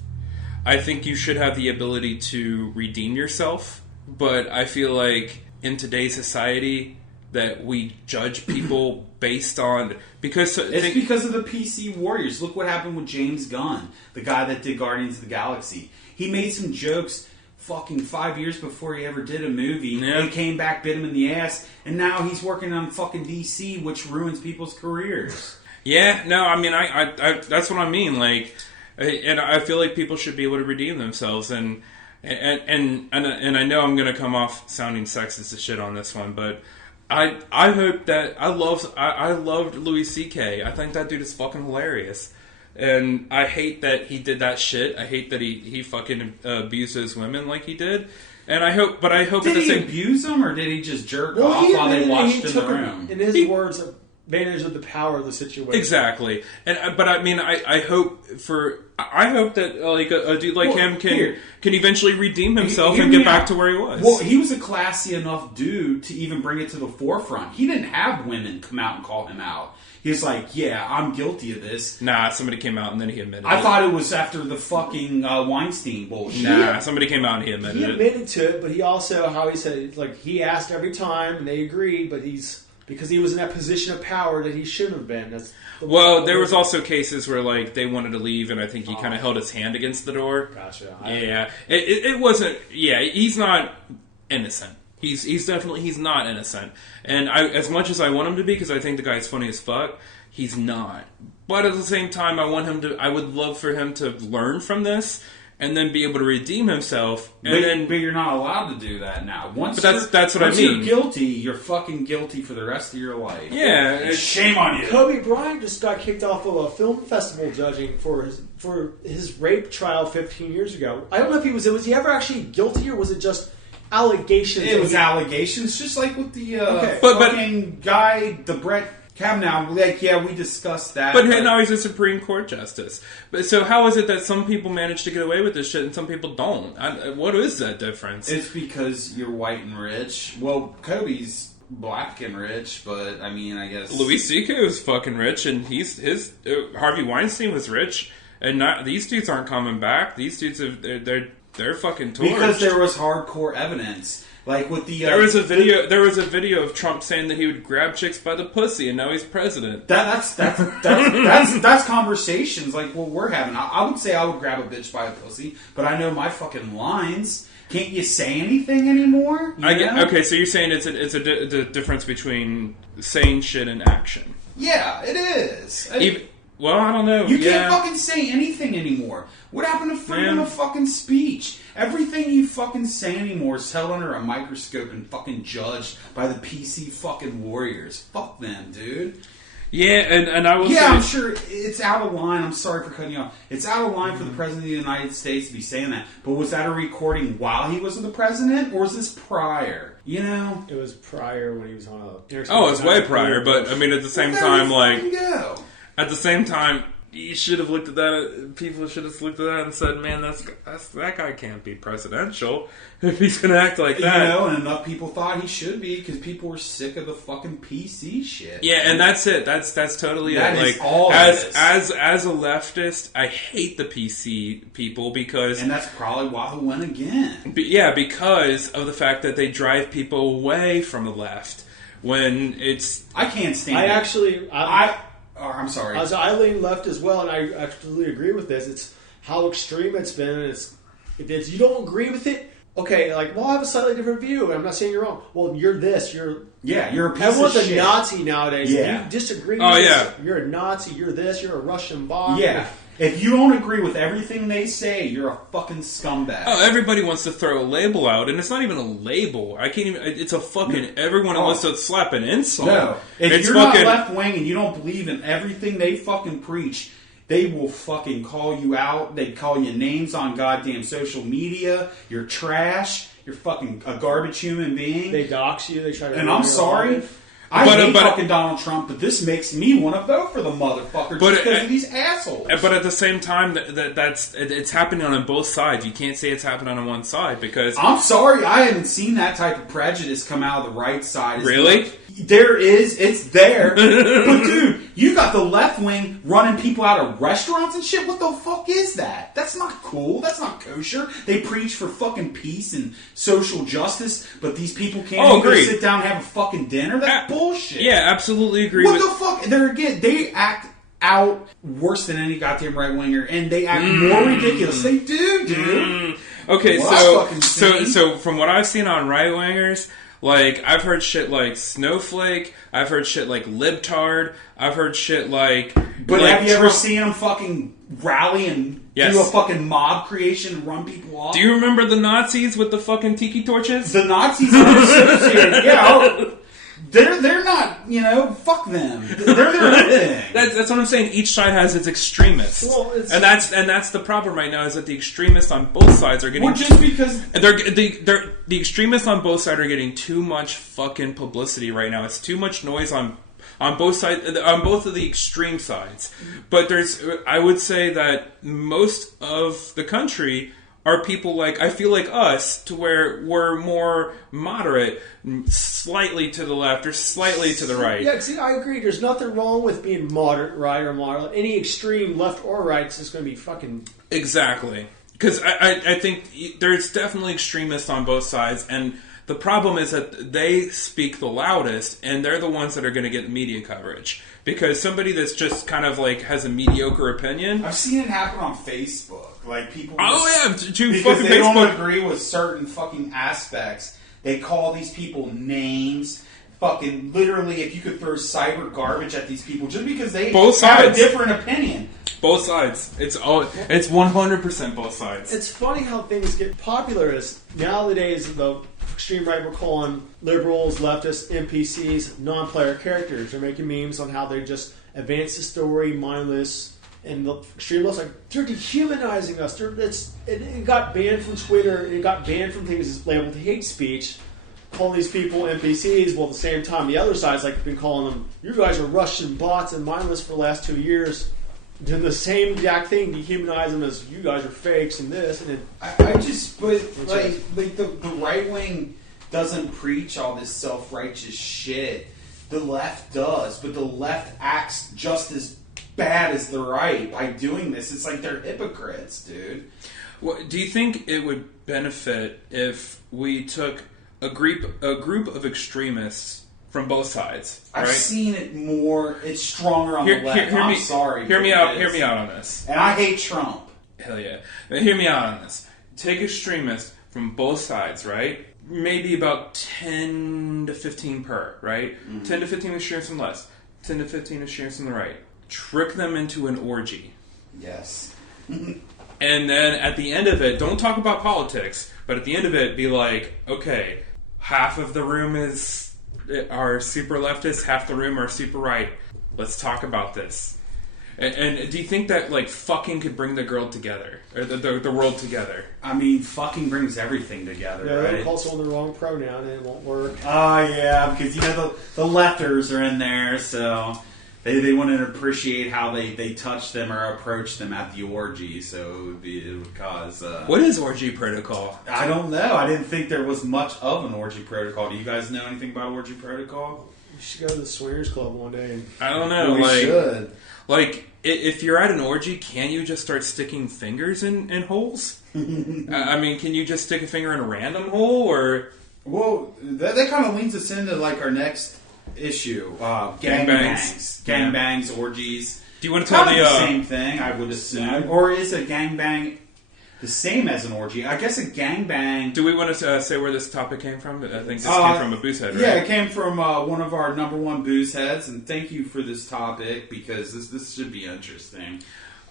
I think you should have the ability to redeem yourself, but I feel like in today's society that we judge people based on because of the PC Warriors. Look what happened with James Gunn, the guy that did Guardians of the Galaxy. He made some jokes fucking 5 years before he ever did a movie. Yeah. And came back, bit him in the ass, and now he's working on fucking DC, which ruins people's careers. Yeah, no, I mean, I that's what I mean. Like, and I feel like people should be able to redeem themselves, and I know I'm gonna come off sounding sexist as shit on this one, but I hope that I loved Louis C.K. I think that dude is fucking hilarious, and I hate that he did that shit. I hate that he fucking abuses women like he did. And I hope did he abuse them or did he just jerk off while they watched in the room? In his words, advantage of the power of the situation. Exactly, but I mean, I hope that like a dude like him can eventually redeem himself and get back to where he was. Well, he was a classy enough dude to even bring it to the forefront. He didn't have women come out and call him out. He was like, "Yeah, I'm guilty of this." Nah, somebody came out and then he admitted. I thought it was after the fucking Weinstein bullshit. Nah, somebody came out and he admitted it. He admitted to it, but he also, how he said it, like he asked every time and they agreed, but because he was in that position of power that he shouldn't have been. There was also cases where like they wanted to leave, and I think he kind of held his hand against the door. Gotcha. Yeah, it wasn't. Yeah, he's not innocent. He's definitely not innocent. And as much as I want him to be, because I think the guy's funny as fuck, he's not. But at the same time, I would love for him to learn from this. And then be able to redeem himself, but you're not allowed to do that now. Once that's what I mean. You're guilty. You're fucking guilty for the rest of your life. Yeah, shame on you. Kobe Bryant just got kicked off of a film festival judging for his rape trial 15 years ago. I don't know if was he ever actually guilty or was it just allegations? It was allegations, just like with the fucking guy, the Brett Kavanaugh. Like, yeah, we discussed that. But now he's a Supreme Court justice. But so how is it that some people manage to get away with this shit and some people don't? What is that difference? It's because you're white and rich. Well, Kobe's black and rich, but I mean, I guess Louis C.K. was fucking rich, and Harvey Weinstein was rich, and these dudes aren't coming back. These dudes they're fucking torched. Because there was hardcore evidence. Like with the there was a video of Trump saying that he would grab chicks by the pussy, and now he's president. That's conversations like what we're having. I would say I would grab a bitch by a pussy, but I know my fucking lines. Can't you say anything anymore? Okay, so you're saying it's the difference between saying shit and action. Yeah, it is. Well, I don't know. You can't fucking say anything anymore. What happened to freedom of fucking speech? Everything you fucking say anymore is held under a microscope and fucking judged by the PC fucking warriors. Fuck them, dude. Yeah, and I will say... Yeah, I'm sure it's out of line. I'm sorry for cutting you off. It's out of line for the President of the United States to be saying that. But was that a recording while he was the president, or was this prior? You know? It was prior when he was on a... Oh, it's way prior, but I mean, at the same time, like... Go? At the same time, you should have looked at that. People should have looked at that and said, "Man, that guy can't be presidential if he's going to act like that." You know, and enough people thought he should be because people were sick of the fucking PC shit. Yeah, and that's it. That's totally that it. Is like all as a leftist, I hate the PC people because, and that's probably why he won again. Because of the fact that they drive people away from the left when it's. I can't stand. I'm sorry. I lean left as well, and I absolutely agree with this. It's how extreme it's been. And if you don't agree with it, okay, like, well, I have a slightly different view. I'm not saying you're wrong. Well, you're this. You're a piece everyone's of shit. Everyone's a Nazi nowadays. Yeah. If you disagree with this, you're a Nazi. You're this. You're a Russian bot. Yeah. If you don't agree with everything they say, you're a fucking scumbag. Oh, everybody wants to throw a label out, and it's not even a label. I can't even. It's a fucking. Everyone wants to slap an insult. No, if it's you're not left wing and you don't believe in everything they fucking preach, they will fucking call you out. They call you names on goddamn social media. You're trash. You're fucking a garbage human being. They dox you. They try to. And I'm sorry. I hate fucking Donald Trump, but this makes me want to vote for the motherfucker just because of these assholes. But at the same time, it's happening on both sides. You can't say it's happening on one side because... I'm sorry, I haven't seen that type of prejudice come out of the right side. Really? There is, it's there. But dude, you got the left wing running people out of restaurants and shit. What the fuck is that? That's not cool. That's not kosher. They preach for fucking peace and social justice, but these people can't even sit down and have a fucking dinner? That's bullshit. Yeah, absolutely agree. What the fuck? They act out worse than any goddamn right winger, and they act more ridiculous. They do, dude. Okay, so from what I've seen on right wingers. Like, I've heard shit like snowflake. I've heard shit like libtard. I've heard shit like... But have you ever seen them fucking rally and do a fucking mob creation and run people off? Do you remember the Nazis with the fucking tiki torches? The Nazis are associated. Yeah, they're not, fuck them. They're their own thing. That's what I'm saying. Each side has its extremists. Well, and that's the problem right now is that the extremists on both sides are getting... Well, just because... The extremists on both sides are getting too much fucking publicity right now. It's too much noise on both sides, on both of the extreme sides. But I would say that most of the country are people like, I feel like us, to where we're more moderate, slightly to the left or slightly to the right. Yeah, see, I agree. There's nothing wrong with being moderate, right, or moderate. Any extreme, left or right, is going to be fucking... Exactly. Because I think there's definitely extremists on both sides, and the problem is that they speak the loudest, and they're the ones that are going to get media coverage. Because somebody that's just kind of like has a mediocre opinion... I've seen it happen on Facebook. Like, people... because they don't agree with certain fucking aspects. They call these people names. Fucking, literally, if you could throw cyber garbage at these people just because they have a different opinion. Both sides. It's 100% both sides. It's funny how things get popular. Is nowadays the extreme right we're calling liberals, leftists, NPCs, non-player characters. They're making memes on how they just advance the story, mindless. And the extreme left, like, they're dehumanizing us. It got banned from Twitter. It got banned from things labeled hate speech. Calling these people NPCs. Well, at the same time, the other side's like been calling them, you guys are Russian bots and mindless for the last 2 years. Doing the same exact thing, dehumanize them as you guys are fakes and this. And the right wing doesn't preach all this self-righteous shit. The left does, but the left acts just as bad as the right by doing this. It's like they're hypocrites, dude. Well, do you think it would benefit if we took a group of extremists from both sides? Right? I've seen it more. It's stronger on the left. I'm sorry. Hear me out on this. And I hate Trump. Hell yeah. But hear me out on this. Take extremists from both sides, right? Maybe about 10 to 15 per, right? Mm-hmm. 10 to 15 extremists from left. 10 to 15 extremists from the right. Trick them into an orgy. Yes. And then at the end of it, don't talk about politics, but at the end of it, be like, okay, half of the room are super leftist, half the room are super right. Let's talk about this. And do you think that, like, fucking could bring the girl together? Or the world together? I mean, fucking brings everything together, right? They'll call someone the wrong pronoun and it won't work. Oh, yeah, because, the lefters are in there, so... They wouldn't appreciate how they touch them or approach them at the orgy, so it would cause... What is orgy protocol? I don't know. I didn't think there was much of an orgy protocol. Do you guys know anything about orgy protocol? You should go to the swingers club one day. I don't know. We should. Like, if you're at an orgy, can you just start sticking fingers in holes? I mean, can you just stick a finger in a random hole, or... Well, that kind of leads us into, like, our next issue. Gangbangs. Gangbangs, orgies. Do you want to tell the same thing, I would assume. Or is a gangbang the same as an orgy? I guess a gangbang... Do we want to say where this topic came from? I think this came from a booze head, right? Yeah, it came from one of our number one booze heads, and thank you for this topic, because this should be interesting.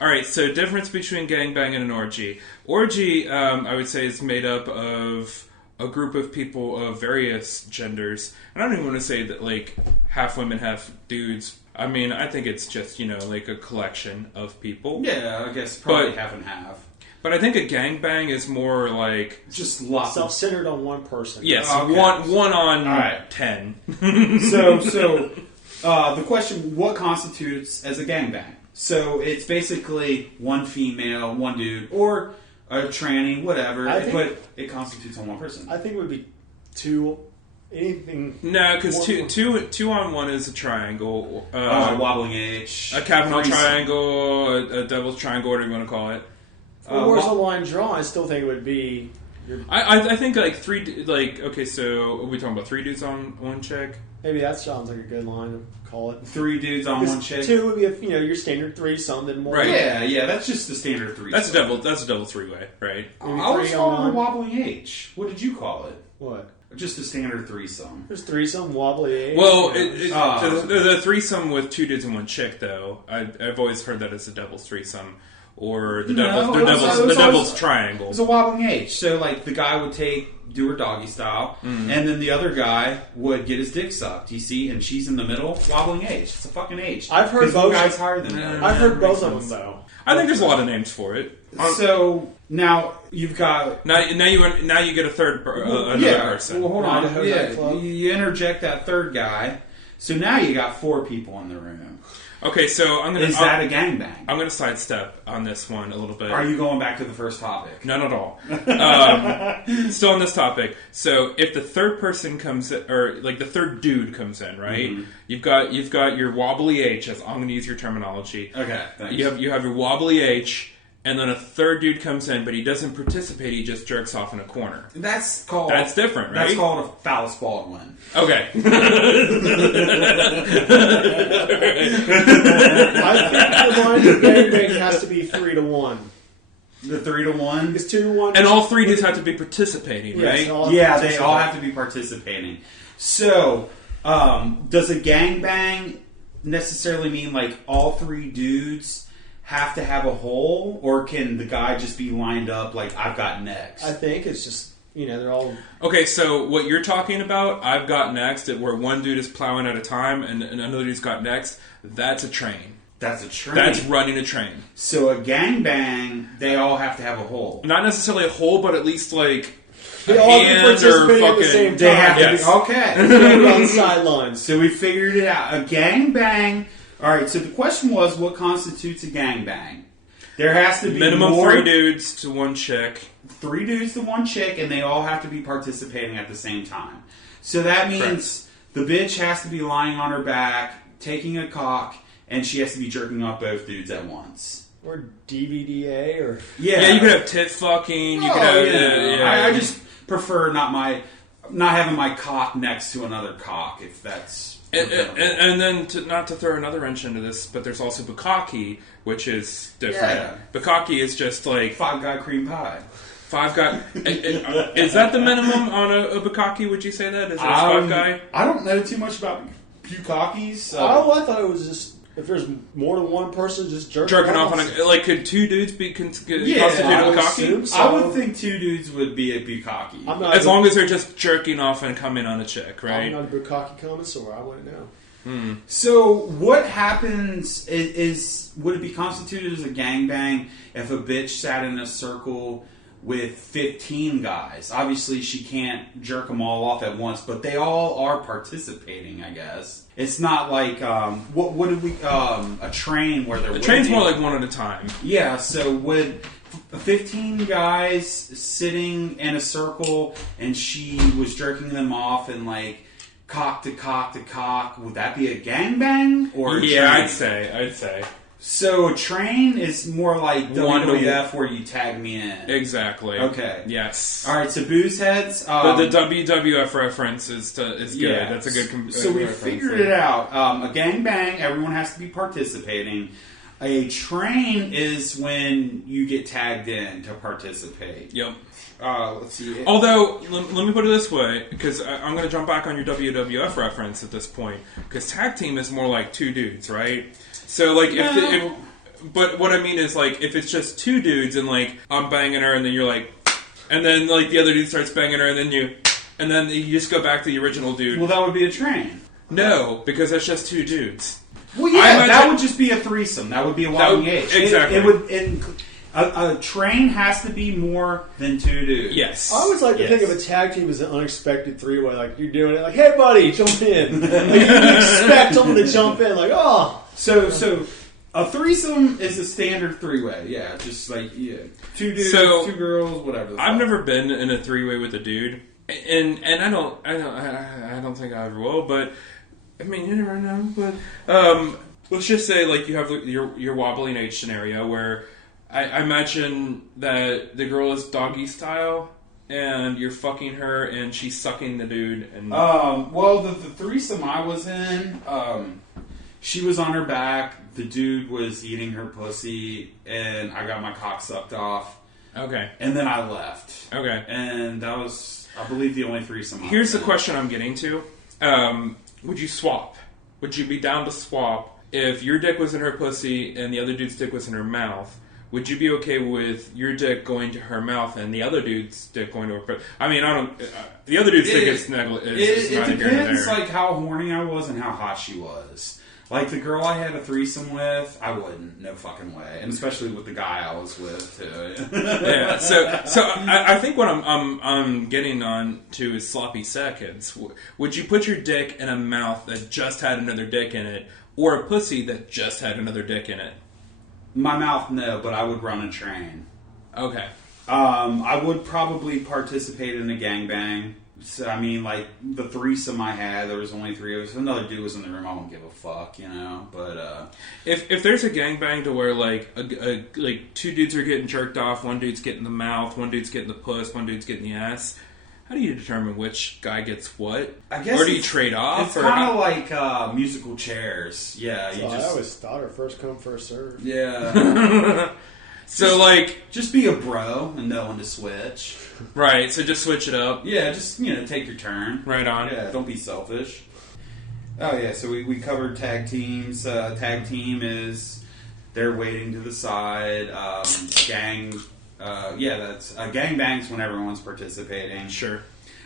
All right, so difference between gangbang and an orgy. Orgy, I would say, is made up of a group of people of various genders. And I don't even want to say that, like, half women, half dudes. I mean, I think it's just, like a collection of people. Yeah, I guess probably half and half. But I think a gangbang is more like... just lots self-centered on one person. Yes, okay. one on 10. So the question, what constitutes as a gangbang? So it's basically one female, one dude, or a tranny, whatever, but it constitutes on one person. I think it would be two... Anything? No, because two on one is a triangle. A wobbling H. A Kavanaugh triangle, a devil's triangle, whatever you want to call it. Where's the line drawn? I still think it would be... I think like okay, so are we talking about 3 dudes on one chick? Maybe that sounds like a good line to call it. 3 dudes on one chick. 2 would be your standard threesome, then more. Right. Yeah, that's just the standard threesome. That's a double 3-way, right? I was calling it a wobbling H. What did you call it? What? Just a standard threesome. There's threesome, wobbly H. Well, the threesome with 2 dudes and one chick, though, I've always heard that as a devil's threesome. Or the devil's triangle. It's a wobbling H. So, like, the guy would do her doggy style, and then the other guy would get his dick sucked. You see, and she's in the middle, wobbling H. It's a fucking H. I've heard both guys higher than that. I've heard both of them though. I think there's a lot of names for it. So now you've got now you get a third another person. Well, hold on. You interject that third guy. So now you got 4 people in the room. Okay, so Is that a gangbang? I'm going to sidestep on this one a little bit. Are you going back to the first topic? None at all. Still on this topic. So if the third person comes in, or like the third dude comes in, right? Mm-hmm. You've got your wobbly H. I'm going to use your terminology. Okay, thanks. You have your wobbly H. And then a third dude comes in, but he doesn't participate. He just jerks off in a corner. That's different, right? That's called a phallus Baldwin. Okay. I think the line of gangbang has to be 3 to 1. The 3 to 1? It's 2 to 1. And all 3 dudes have to be participating, right? Yes, they all have to be participating. So, does a gangbang necessarily mean like all 3 dudes have to have a hole, or can the guy just be lined up like I've got next? I think it's just they're all okay. So what you're talking about, I've got next, where one dude is plowing at a time and another dude's got next. That's a train. That's a train. That's running a train. So a gangbang, they all have to have a hole. Not necessarily a hole, but at least like they all be participating at the same time. They have to be, okay. On the sidelines. So we figured it out. A gangbang. All right, so the question was, what constitutes a gangbang? There has to be minimum 3 dudes to 1 chick. 3 dudes to 1 chick, and they all have to be participating at the same time. So that means the bitch has to be lying on her back, taking a cock, and she has to be jerking off both dudes at once. Or DVDA, or yeah, you could have tit fucking. You could have. I just prefer not having my cock next to another cock, if that's. And then not to throw another wrench into this, but there's also bukkake, which is different. Yeah. Bukkake is just like 5-guy cream pie. 5-guy. Is that the minimum on a bukkake? Would you say that? Is it 5-guy? I don't know too much about bukkakes. I thought it was just if there's more than one person just jerking off on could 2 dudes be constituted a bukkake? So. I would think 2 dudes would be a bukkake. As long as they're just jerking off and coming on a chick, right? I'm not a bukkake connoisseur. I wouldn't know. So what happens is would it be constituted as a gangbang if a bitch sat in a circle with 15 guys. Obviously, she can't jerk them all off at once, but they all are participating, I guess. It's not like, what did we, a train where they're The train's more like one at a time. Yeah, so would 15 guys sitting in a circle and she was jerking them off and like cock to cock to cock, would that be a gangbang? Or Yeah, train? I'd say. So a train is more like One to WWF where you tag me in. Exactly. Okay. Yes. All right. So booze heads. The WWF reference is good. Yeah. That's a good. So we figured it out. A gangbang, everyone has to be participating. A train is when you get tagged in to participate. Yep. Let's see. Although, let me put it this way, because I'm going to jump back on your WWF reference at this point, because tag team is more like two dudes, right? So, like, but what I mean is, like, if it's just two dudes and, like, I'm banging her and then you're like, and then, like, the other dude starts banging her and then you just go back to the original dude. Well, that would be a train. No, because that's just two dudes. Well, yeah, that would just be a threesome. That would be a YMH. Exactly. A train has to be more than two dudes. Yes. I always like to think of a tag team as an unexpected three-way. Like, you're doing it like, hey, buddy, jump in. Like, you expect someone to jump in. Like, oh. So a threesome is a standard three-way. Yeah, just like, two dudes, two girls, whatever. I've never been in a three-way with a dude. And I don't think I ever will, but I mean, you never know. But let's just say, like, you have your wobbling H scenario where I imagine that the girl is doggy style, and you're fucking her, and she's sucking the dude. And well, the threesome I was in, she was on her back. The dude was eating her pussy, and I got my cock sucked off. Okay. And then I left. Okay. And that was, I believe, the only threesome. Here's the question I'm getting to. Would you swap? Would you be down to swap if your dick was in her pussy and the other dude's dick was in her mouth? Would you be okay with your dick going to her mouth and the other dude's dick going to her pussy? I mean, I don't. The other dude's dick is neither It here nor depends, there. like, how horny I was and how hot she was. Like, the girl I had a threesome with, I wouldn't. No fucking way. And especially with the guy I was with, too. Yeah. So I think what I'm getting on to is sloppy seconds. Would you put your dick in a mouth that just had another dick in it, or a pussy that just had another dick in it? My mouth, no, but I would run a train. Okay. I would probably participate in a gangbang. So, I mean, like, the threesome I had, there was only three of us. Another dude was in the room, I don't give a fuck, you know? But, If there's a gangbang to where, like, like two dudes are getting jerked off, one dude's getting the mouth, one dude's getting the puss, one dude's getting the ass, how do you determine which guy gets what? I guess or do you trade off? It's kind of like musical chairs. Yeah, So I always thought her first come, first serve. Yeah. So, like... Just be a bro and know when to switch. Right, so just switch it up. Yeah, just, take your turn. Right on. Yeah, don't be selfish. Oh, yeah, so we covered tag teams. Tag team is they're waiting to the side. That's gangbangs when everyone's participating. Sure.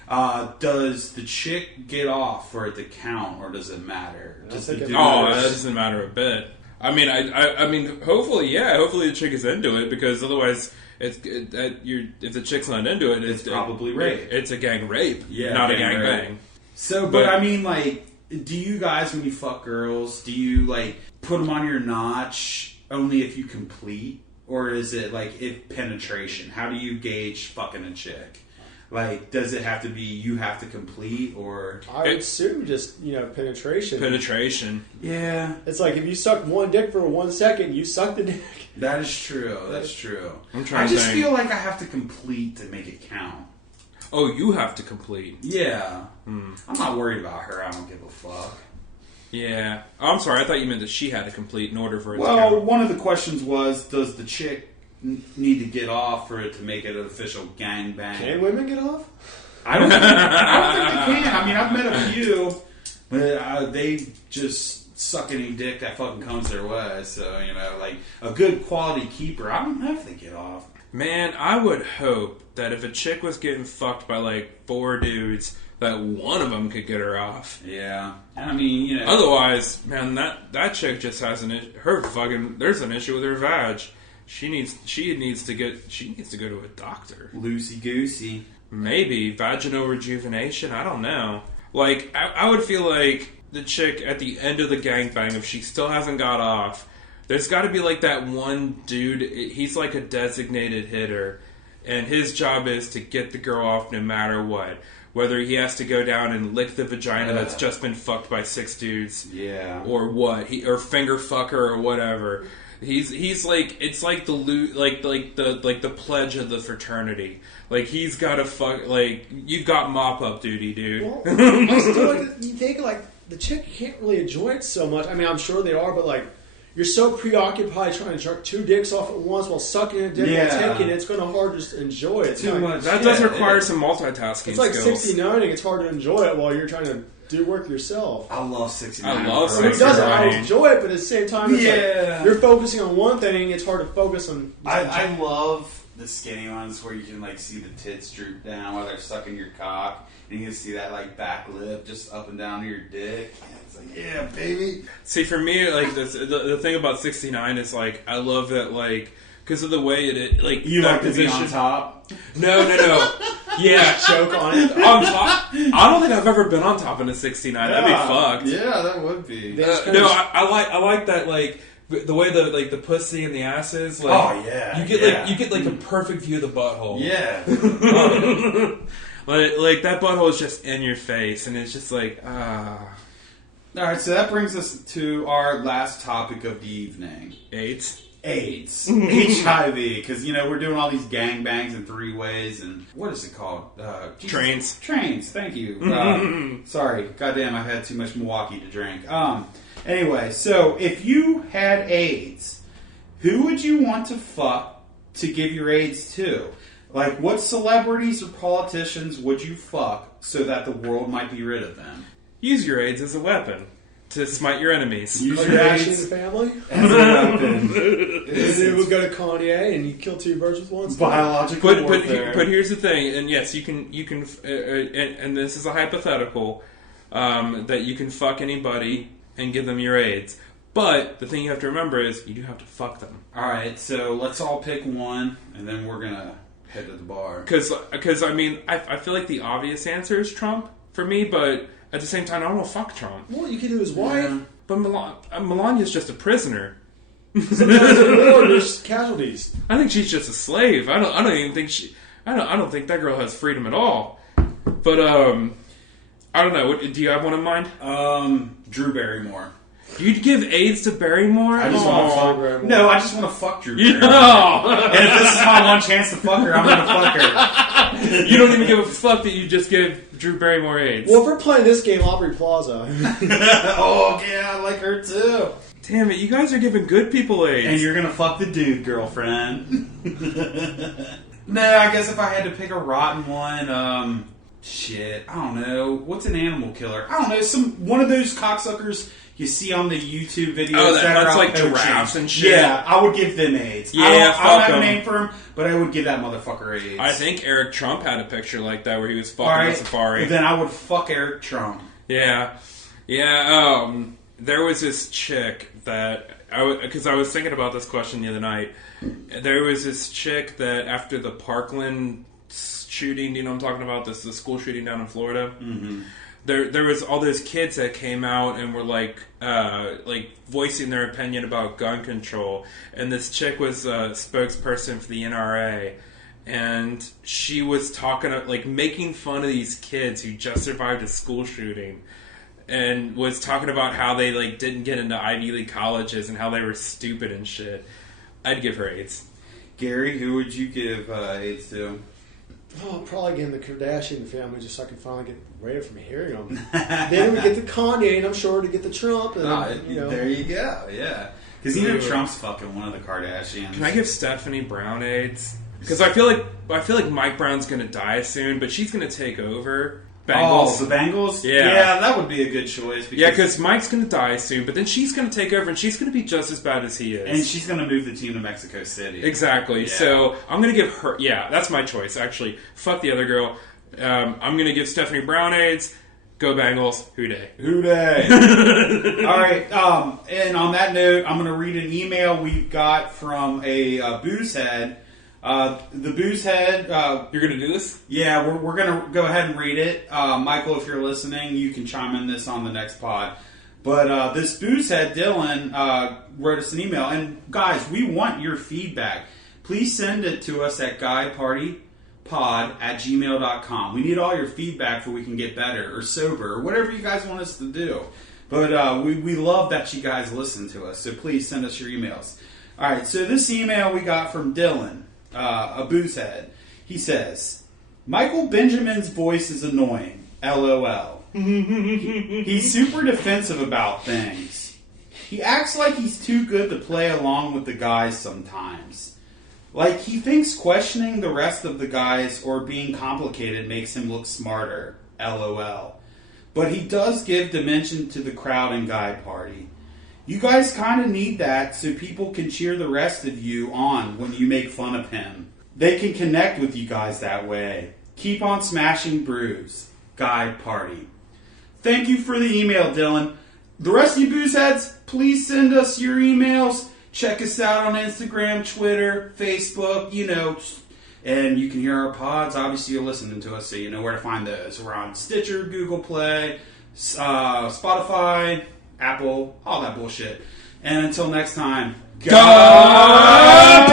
Does the chick get off for it to count, or does it matter? That doesn't matter a bit. I mean, I mean, hopefully, yeah. Hopefully, the chick is into it, because otherwise, if the chick's not into it, it's probably rape. It's a gang rape, yeah, not a gang bang. So, but I mean, like, do you guys, when you fuck girls, do you like put them on your notch only if you complete, or is it like if penetration? How do you gauge fucking a chick? Like, does it have to be you have to complete, or... I would assume just, penetration. Penetration. Yeah. It's like, if you suck one dick for 1 second, you suck the dick. That is true. That's true. I just feel like I have to complete to make it count. Oh, you have to complete. Yeah. I'm not worried about her. I don't give a fuck. Yeah. Oh, I'm sorry. I thought you meant that she had to complete in order for it to count. Well, one of the questions was, does the chick need to get off for it to make it an official gangbang? Can women get off? I don't think they can. I mean, I've met a few, but they just suck any dick that fucking comes their way. So, like a good quality keeper, I don't know if they get off. Man, I would hope that if a chick was getting fucked by like 4 dudes, that one of them could get her off. Yeah. I mean, Otherwise, man, that chick just has there's an issue with her vag. she needs to go to a doctor. Loosey goosey. Maybe vaginal rejuvenation. I don't know. Like I would feel like the chick at the end of the gangbang, if she still hasn't got off, there's got to be like that one dude. He's like a designated hitter, and his job is to get the girl off no matter what. Whether he has to go down and lick the vagina that's just been fucked by 6 dudes, or what, or finger fuck her or whatever. He's like, it's like the pledge of the fraternity. Like he's got to fuck. Like you've got mop up duty, dude. Well, I still like you think like the chick can't really enjoy it so much. I mean, I'm sure they are, but like. You're so preoccupied trying to jerk 2 dicks off at once while sucking a dick while taking it. It's going to hard to just enjoy it. Too much. That does require some multitasking It's like skills. 69ing. It's hard to enjoy it while you're trying to do work yourself. I love 69. I love 69. It doesn't. I enjoy it, but at the same time, it's like you're focusing on one thing. It's hard to focus on. I love the skinny ones where you can like see the tits droop down while they're sucking your cock, and you can see that like back lip just up and down your dick. It's like, yeah, baby. See, for me, like the thing about 69 is like I love that like because of the way it like you that like to be on top. No. Yeah, choke on it. On top. I don't think I've ever been on top in a 69. That'd be fucked. Yeah, that would be. I like that like. The way the pussy and the ass is, like, you get like a perfect view of the butthole. Yeah, like that butthole is just in your face, and it's just like All right, so that brings us to our last topic of the evening: AIDS, HIV. Because we're doing all these gangbangs and 3-ways, and what is it called? Trains. Thank you. Sorry, goddamn, I had too much Milwaukee to drink. Anyway, so if you had AIDS, who would you want to fuck to give your AIDS to? Like, what celebrities or politicians would you fuck so that the world might be rid of them? Use your AIDS as a weapon to smite your enemies. Use your AIDS family as a weapon. It would go to Kanye, and you kill 2 birds with one stone. Biological warfare. But here's the thing, and yes, you can, and this is a hypothetical, that you can fuck anybody and give them your AIDS. But the thing you have to remember is you do have to fuck them. Alright, so let's all pick one, and then we're going to head to the bar. Because I mean, I feel like the obvious answer is Trump for me, but at the same time, I don't want to fuck Trump. Well, you can do his wife. Yeah. But Melania's just a prisoner. Sometimes there's casualties. I think she's just a slave. I don't even think I don't think that girl has freedom at all. But I don't know. Do you have one in mind? Drew Barrymore. You'd give AIDS to Barrymore? I just want to fuck Barrymore. No, I just want to fuck Drew Barrymore. And if this is my one chance to fuck her, I'm going to fuck her. You don't even give a fuck that you just give Drew Barrymore AIDS. Well, if we're playing this game, Aubrey Plaza. Oh, yeah, I like her too. Damn it, you guys are giving good people AIDS. And you're going to fuck the dude, girlfriend. No, I guess if I had to pick a rotten one, shit, I don't know. What's an animal killer? I don't know. One of those cocksuckers you see on the YouTube videos. Oh, that's like giraffes and shit. Yeah, I would give them AIDS. Yeah, I don't have a name for him, but I would give that motherfucker AIDS. I think Eric Trump had a picture like that where he was fucking a safari. Then I would fuck Eric Trump. Yeah. There was this chick that because I was thinking about this question the other night. There was this chick that after the Parkland shooting, you know what I'm talking about, the school shooting down in Florida. Mm-hmm. There was all those kids that came out and were like voicing their opinion about gun control, and this chick was a spokesperson for the NRA, and she was talking making fun of these kids who just survived a school shooting, and was talking about how they didn't get into Ivy League colleges and how they were stupid and shit. I'd give her AIDS. Gary, who would you give AIDS to? Oh, probably again the Kardashian family, just so I can finally get away from hearing them. Then we get the Kanye, and I'm sure to get the Trump. And, there you go, yeah. Because Trump's fucking one of the Kardashians. Can I give Stephanie Brown AIDS? Because I feel like Mike Brown's going to die soon, but she's going to take over. Bengals. Oh, the Bengals? Yeah, that would be a good choice. Because Mike's going to die soon, but then she's going to take over, and she's going to be just as bad as he is. And she's going to move the team to Mexico City. Exactly. Yeah. So I'm going to give her... Yeah, that's my choice, actually. Fuck the other girl. I'm going to give Stephanie Brown AIDS. Go Bengals. Hooday. Hooday. All right. And on that note, I'm going to read an email we got from a booze head. The booze head. You're going to do this? Yeah, we're going to go ahead and read it. Michael, if you're listening, you can chime in this on the next pod. But this booze head, Dylan, wrote us an email. And guys, we want your feedback. Please send it to us at guypartypod@gmail.com. We need all your feedback so we can get better or sober or whatever you guys want us to do. But we love that you guys listen to us. So please send us your emails. All right, so this email we got from Dylan, a booze head. He says, Michael Benjamin's voice is annoying. LOL. He's super defensive about things. He acts like he's too good to play along with the guys sometimes. Like he thinks questioning the rest of the guys or being complicated makes him look smarter. LOL. But he does give dimension to the crowd and guy party. You guys kind of need that so people can cheer the rest of you on when you make fun of him. They can connect with you guys that way. Keep on smashing brews. Guy party. Thank you for the email, Dylan. The rest of you booze heads, please send us your emails. Check us out on Instagram, Twitter, Facebook, and you can hear our pods. Obviously, you're listening to us, so you know where to find those. We're on Stitcher, Google Play, Spotify, Apple, all that bullshit. And until next time, God